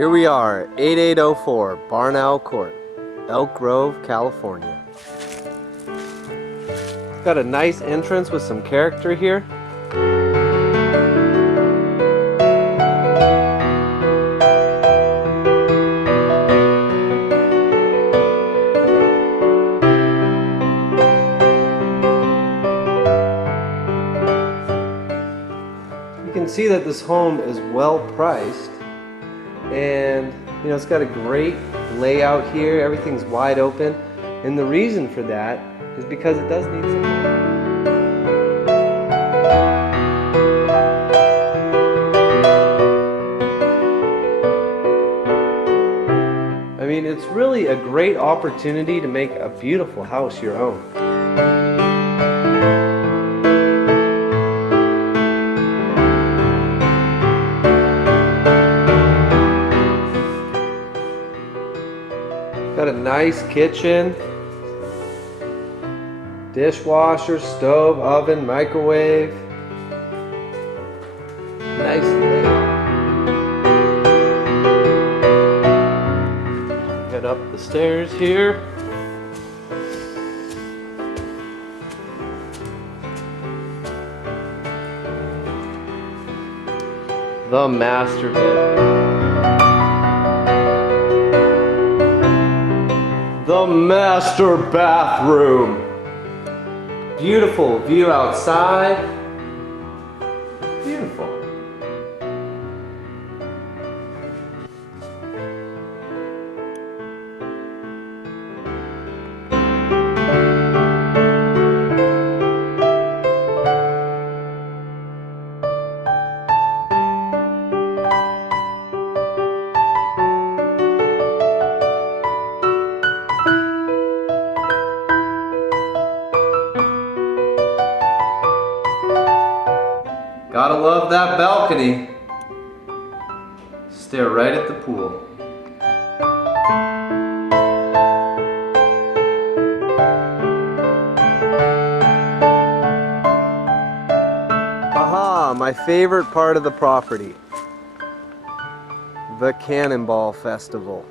Here we are, 8804 Barn Owl Court, Elk Grove, California. Got a nice entrance with some character here. You can see that this home is well priced, and it's got a great layout here. Everything's wide open, and the reason for that is because it does need some it's really a great opportunity to make a beautiful house your own. Got a nice kitchen, dishwasher, stove, oven, microwave. Nice layout. Head up the stairs here. The master bedroom. The master bathroom. Beautiful view outside. Beautiful. Gotta love that balcony. Stare right at the pool. Aha, my favorite part of the property. The Cannonball Festival.